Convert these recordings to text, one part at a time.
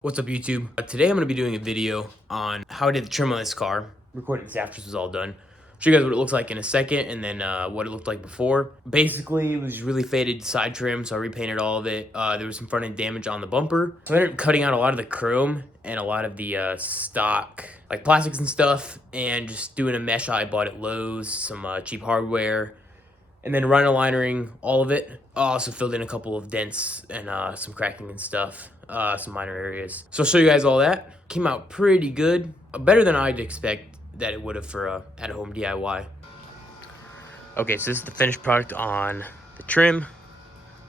What's up, YouTube? Today I'm going to be doing a video on how I did the trim on this car. Recorded this after this was all done. Show you guys what it looks like in a second, and then what it looked like before. Basically, it was really faded side trim, so I repainted all of it. There was some front end damage on the bumper, so I ended up cutting out a lot of the chrome and a lot of the stock, like plastics and stuff, and just doing a mesh I bought at Lowe's, some cheap hardware, and then rhino linering all of it. I also filled in a couple of dents and some cracking and stuff, some minor areas. So I'll show you guys all that. Came out pretty good, better than I'd expect that it would have for at-home DIY. Okay, so this is the finished product on the trim,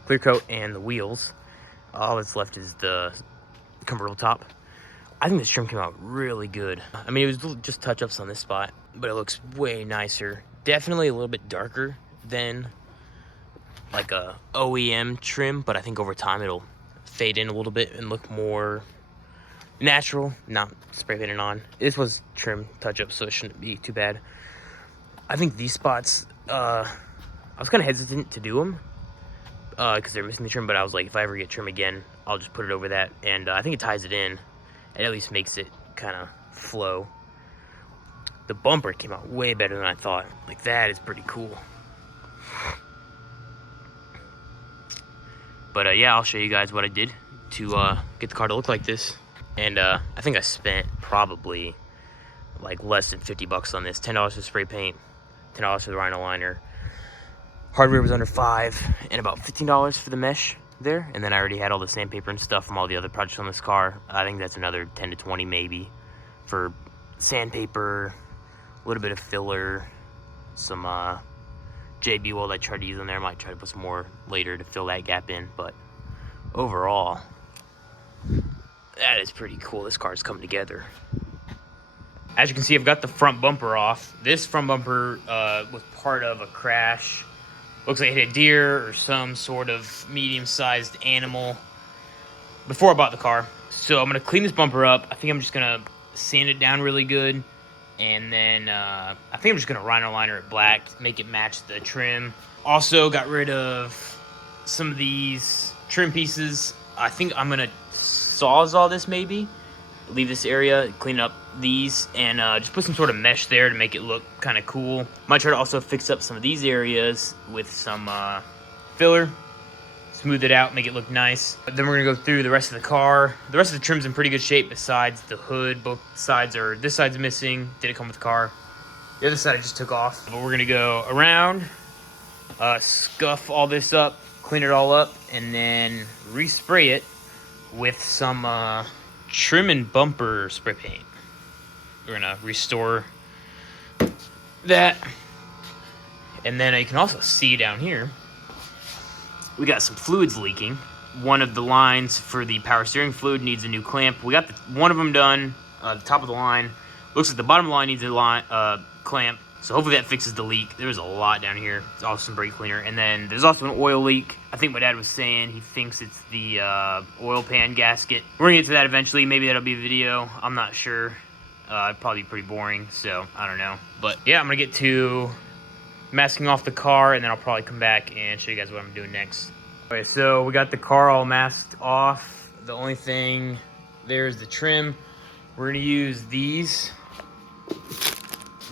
clear coat, and the wheels. All that's left is the convertible top. I think this trim came out really good. I mean, it was just touch-ups on this spot, but it looks way nicer. Definitely a little bit darker than like a OEM trim, but I think over time it'll fade in a little bit and look more natural, not spray painted on. This was trim touch-up, so it shouldn't be too bad. I think these spots, I was kind of hesitant to do them because they're missing the trim, but I was like, if I ever get trim again, I'll just put it over that, and I think it ties it in. It at least makes it kind of flow. The bumper came out way better than I thought. Like, that is pretty cool. But yeah, I'll show you guys what I did to get the car to look like this. And I think I spent probably like less than 50 bucks on this. $10 for spray paint, $10 for the rhino liner. Hardware was under $5, and about $15 for the mesh there. And then I already had all the sandpaper and stuff from all the other projects on this car. I think that's another 10 to 20 maybe for sandpaper, a little bit of filler, some JB weld I tried to use on there. I might try to put some more later to fill that gap in, but overall, that is pretty cool. This car's coming together. As you can see, I've got the front bumper off. This front bumper was part of a crash. Looks like it hit a deer or some sort of medium-sized animal before I bought the car. So I'm gonna clean this bumper up. I think I'm just gonna sand it down really good. And then I think I'm just gonna rhino liner it black, make it match the trim. Also got rid of some of these trim pieces. I think I'm gonna sawzall this maybe. Leave this area, clean up these, and just put some sort of mesh there to make it look kind of cool. Might try to also fix up some of these areas with some filler. Smooth it out, make it look nice. But then we're gonna go through the rest of the car. The rest of the trim's in pretty good shape besides the hood. Both sides are, this side's missing, didn't come with the car. The other side I just took off. But we're gonna go around, scuff all this up, clean it all up, and then respray it with some trim and bumper spray paint. We're gonna restore that. And then you can also see down here, we got some fluids leaking. One of the lines for the power steering fluid needs a new clamp. We got one of them done, the top of the line. Looks like the bottom of the line needs a clamp. So hopefully that fixes the leak. There's a lot down here. It's also some brake cleaner. And then there's also an oil leak. I think my dad was saying he thinks it's the oil pan gasket. We're gonna get to that eventually. Maybe that'll be a video. I'm not sure. It'd probably be pretty boring, so I don't know. But yeah, I'm gonna get to masking off the car, and then I'll probably come back and show you guys what I'm doing next. Okay, so we got the car all masked off. The only thing there is the trim. We're gonna use these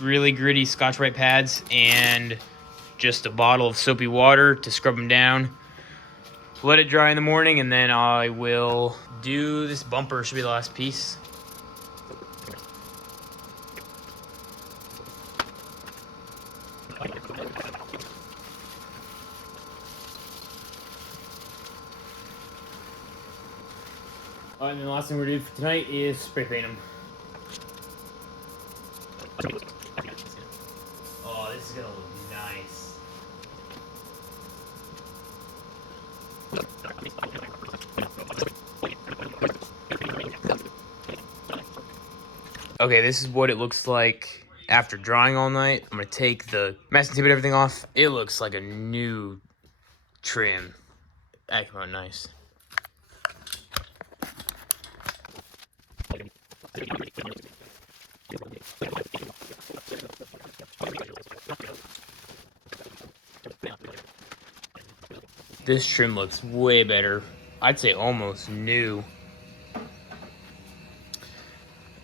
really gritty Scotch-Brite pads and just a bottle of soapy water to scrub them down. Let it dry in the morning, and then I will do this bumper. Should be the last piece. Alright, and then the last thing we're gonna do for tonight is spray paint them. Oh, this is gonna look nice. Okay, this is what it looks like after drying all night. I'm gonna take the masking tape and everything off. It looks like a new trim. That came out nice. This trim looks way better. I'd say almost new.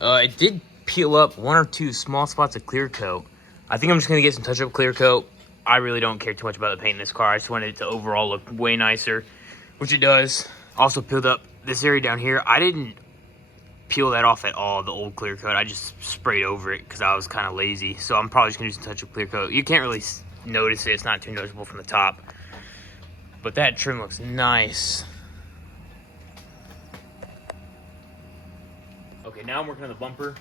It did peel up one or two small spots of clear coat. I think I'm just gonna get some touch-up clear coat. I really don't care too much about the paint in this car. I just wanted it to overall look way nicer, which it does. Also peeled up this area down here. I didn't peel that off at all, the old clear coat. I just sprayed over it because I was kind of lazy. So I'm probably just gonna do some touch-up clear coat. You can't really notice it. It's not too noticeable from the top. But that trim looks nice. Okay, now I'm working on the bumper.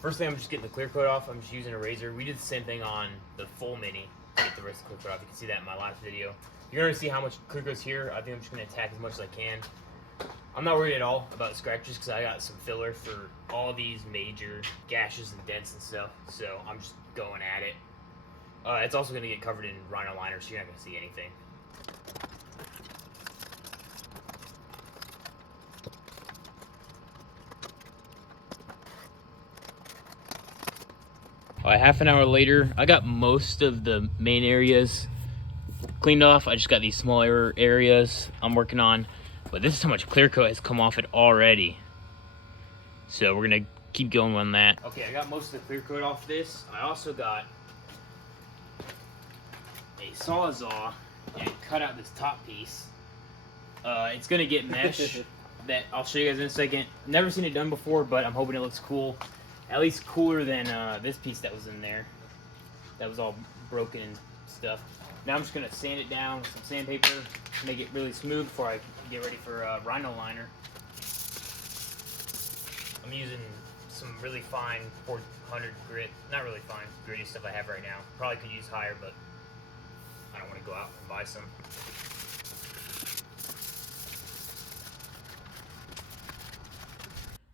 First thing, I'm just getting the clear coat off. I'm just using a razor. We did the same thing on the full Mini to get the rest of the clear coat off. You can see that in my last video. You're gonna see how much clear coat's here. I think I'm just gonna attack as much as I can. I'm not worried at all about scratches because I got some filler for all these major gashes and dents and stuff. So I'm just going at it. It's also gonna get covered in rhino liner, so you're not gonna see anything. Half an hour later, I got most of the main areas cleaned off. I just got these smaller areas I'm working on, but this is how much clear coat has come off it already. So we're gonna keep going on that. Okay, I got most of the clear coat off this. I also got a Sawzall and cut out this top piece. It's gonna get mesh that I'll show you guys in a second. Never seen it done before, but I'm hoping it looks cool. At least cooler than this piece that was in there. That was all broken and stuff. Now I'm just gonna sand it down with some sandpaper, make it really smooth before I get ready for rhino liner. I'm using some really fine 400 grit, not really fine, gritty stuff I have right now. Probably could use higher, but I don't want to go out and buy some.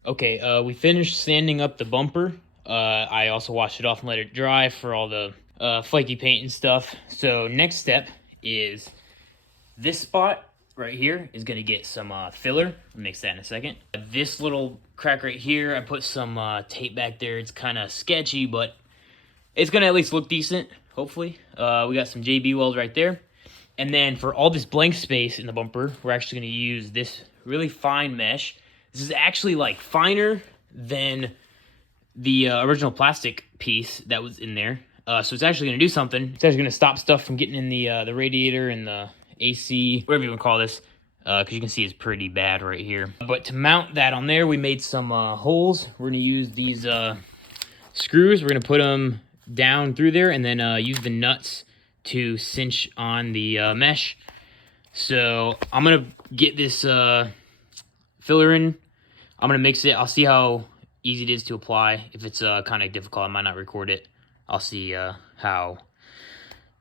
Okay, we finished sanding up the bumper. I also washed it off and let it dry for all the flaky paint and stuff. So next step is this spot right here is gonna get some filler. I'll mix that in a second. This little crack right here, I put some tape back there. It's kind of sketchy, but it's gonna at least look decent, hopefully. We got some JB weld right there. And then for all this blank space in the bumper, we're actually gonna use this really fine mesh. This is actually like finer than the original plastic piece that was in there. So it's actually gonna do something. It's actually gonna stop stuff from getting in the radiator and the AC, whatever you wanna call this, because you can see it's pretty bad right here. But to mount that on there, we made some holes. We're gonna use these screws. We're gonna put them down through there and then use the nuts to cinch on the mesh. So I'm gonna get this filler in. I'm gonna mix it. I'll see how easy it is to apply. If it's kind of difficult, I might not record it. I'll see how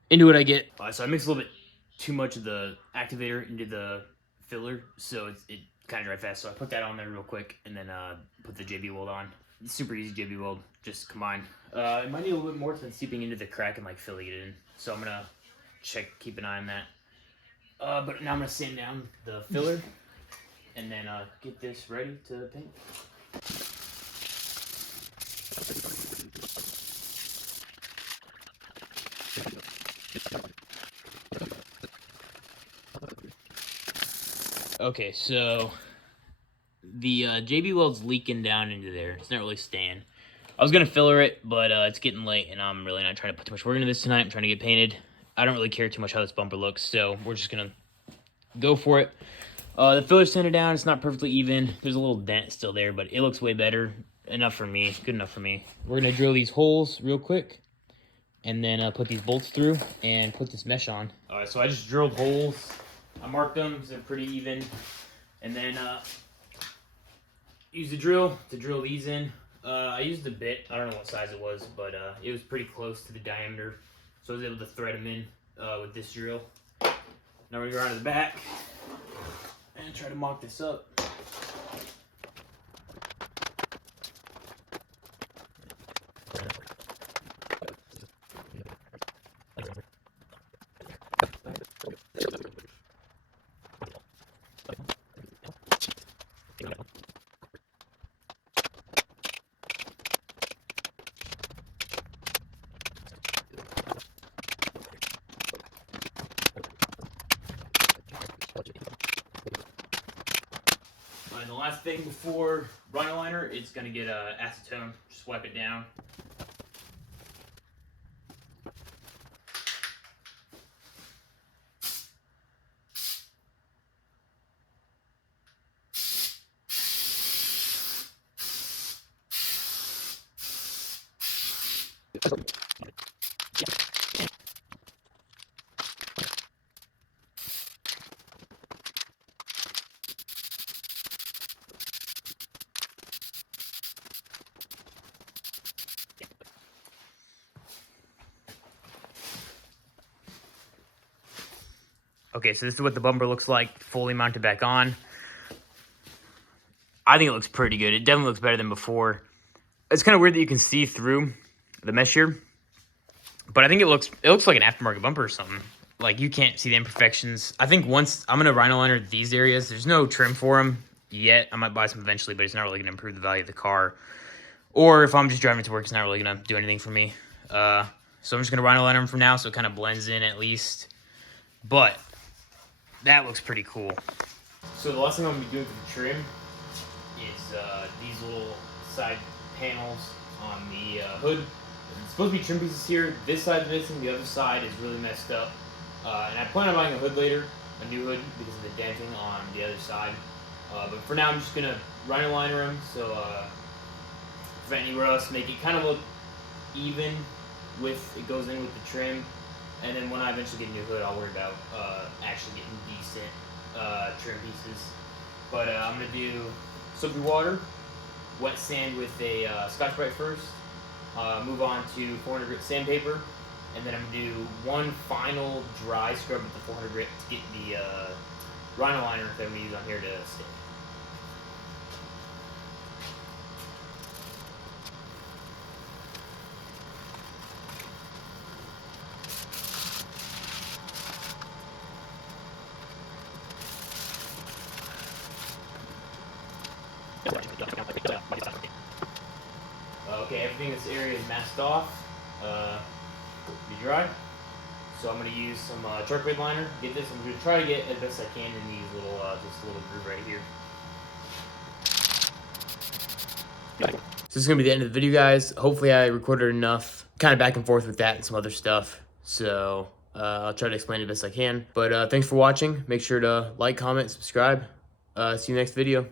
into it I get. So I mixed a little bit too much of the activator into the filler, so it kind of dried fast. So I put that on there real quick and then put the JB weld on. It's super easy JB weld, just combine. It might need a little bit more than seeping into the crack and like filling it in. So I'm gonna keep an eye on that. But now I'm gonna sand down the filler and then get this ready to paint. Okay, so the JB weld's leaking down into there. It's not really staying. I was gonna filler it, but it's getting late and I'm really not trying to put too much work into this tonight. I'm trying to get painted. I don't really care too much how this bumper looks, so we're just gonna go for it. The filler's sanded down. It's not perfectly even. There's a little dent still there, but it looks way better. Enough for me. Good enough for me. We're gonna drill these holes real quick and then put these bolts through and put this mesh on. All right, so I just drilled holes. I marked them so they're pretty even, and then use the drill to drill these in. I used a bit. I don't know what size it was, but it was pretty close to the diameter, so I was able to thread them in with this drill. Now we're gonna go around to the back and try to mock this up. last thing before rhino liner is going to get acetone. Just wipe it down. Okay, so this is what the bumper looks like, fully mounted back on. I think it looks pretty good. It definitely looks better than before. It's kind of weird that you can see through the mesh here, but I think it looks like an aftermarket bumper or something. Like, you can't see the imperfections. I think once I'm gonna rhino liner these areas, there's no trim for them yet. I might buy some eventually, but it's not really gonna improve the value of the car. Or if I'm just driving to work, it's not really gonna do anything for me. So I'm just gonna rhino liner them for now, so it kind of blends in at least. But that looks pretty cool. So the last thing I'm gonna be doing for the trim is these little side panels on the hood. It's supposed to be trim pieces here. This side's missing, the other side is really messed up. And I plan on buying a hood later, a new hood, because of the denting on the other side. But for now, I'm just gonna rhino liner them, so prevent any rust, make it kind of look even with it goes in with the trim. And then when I eventually get a new hood, I'll worry about actually getting decent trim pieces. But I'm gonna do soapy water, wet sand with a Scotch-Brite first, move on to 400 grit sandpaper, and then I'm gonna do one final dry scrub with the 400 grit to get the rhino liner that we use on here to stick. Okay, everything in this area is masked off, be dry. So I'm going to use some chalk red liner. Get this. I'm going to try to get as best I can in these little, this little groove right here. So this is going to be the end of the video, guys. Hopefully I recorded enough, kind of back and forth with that and some other stuff. So I'll try to explain it best I can. But thanks for watching. Make sure to like, comment, subscribe. See you next video.